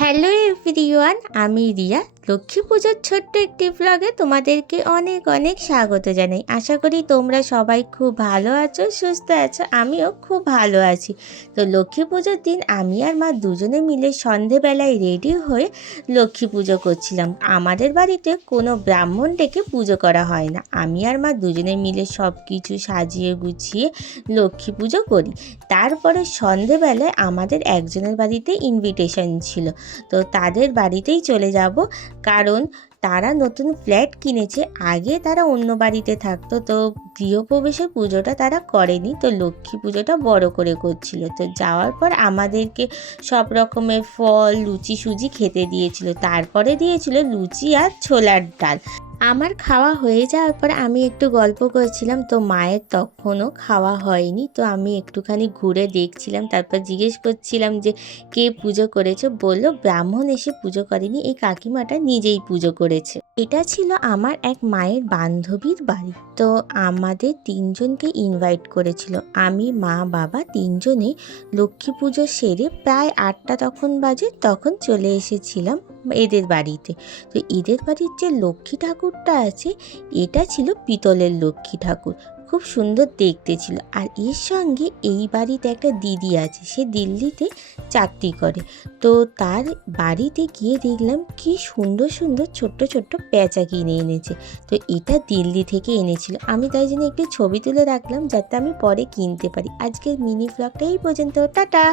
Hello everyone, আমি রিয়া। লক্ষ্মী পুজোর ছোট্ট একটি ব্লগে তোমাদেরকে অনেক অনেক স্বাগত জানাই। আশা করি তোমরা সবাই খুব ভালো আছো, সুস্থ আছো। আমিও খুব ভালো আছি। তো লক্ষ্মী পুজোর দিন আমি আর মা দুজনে মিলে সন্ধেবেলায় রেডি হয়ে লক্ষ্মী পুজো করছিলাম। আমাদের বাড়িতে কোনো ব্রাহ্মণ ডেকে পুজো করা হয় না। আমি আর মা দুজনে মিলে সব কিছু সাজিয়ে গুছিয়ে লক্ষ্মী পুজো করি। তারপরে সন্ধেবেলায় আমাদের একজনের বাড়িতে ইনভিটেশন ছিল, তো তাদের বাড়িতেই চলে যাব। কারণ তারা নতুন ফ্ল্যাট কিনেছে, আগে তারা অন্য বাড়িতে থাকতো, তো গৃহপ্রবেশের পুজোটা তারা করেনি, তো লক্ষ্মী পুজোটা বড় করে করছিল। তো যাওয়ার পর আমাদেরকে সব রকমের ফল, লুচি সুজি খেতে দিয়েছিল। তারপরে দিয়েছিল লুচি আর ছোলার ডাল। আমার খাওয়া হয়ে যাওয়ার পর আমি একটু গল্প করছিলাম, তো মায়ের তখনও খাওয়া হয়নি। তো আমি একটুখানি ঘুরে দেখছিলাম, তারপর জিজ্ঞেস করছিলাম যে কে পুজো করেছে। বলল ব্রাহ্মণ এসে পুজো করেনি, এই কাকিমাটা নিজেই পুজো করেছে। এটা ছিল আমার এক মায়ের বান্ধবীর বাড়ি। তো আমাদের তিনজনকে ইনভাইট করেছিল। আমি, মা, বাবা তিনজনেই লক্ষ্মী পুজো সেরে প্রায় 8টা তখন বাজে, তখন চলে এসেছিলাম এদের বাড়িতে। তো এদের বাড়ির যে লক্ষ্মী ঠাকুরটা আছে, এটা ছিল পিতলের লক্ষ্মী ঠাকুর, খুব সুন্দর দেখতে ছিল। আর এর সঙ্গে এই বাড়িতে একটা দিদি আছে, সে দিল্লিতে চাকরি করে। তো তার বাড়িতে গিয়ে দেখলাম কি সুন্দর সুন্দর ছোট্ট ছোট্ট প্যাঁচা কিনে এনেছে। তো এটা দিল্লি থেকে এনেছিল। আমি তাই জন্য একটু ছবি তুলে রাখলাম যাতে আমি পরে কিনতে পারি। আজকের মিনি ব্লগটা এই পর্যন্ত। টাটা।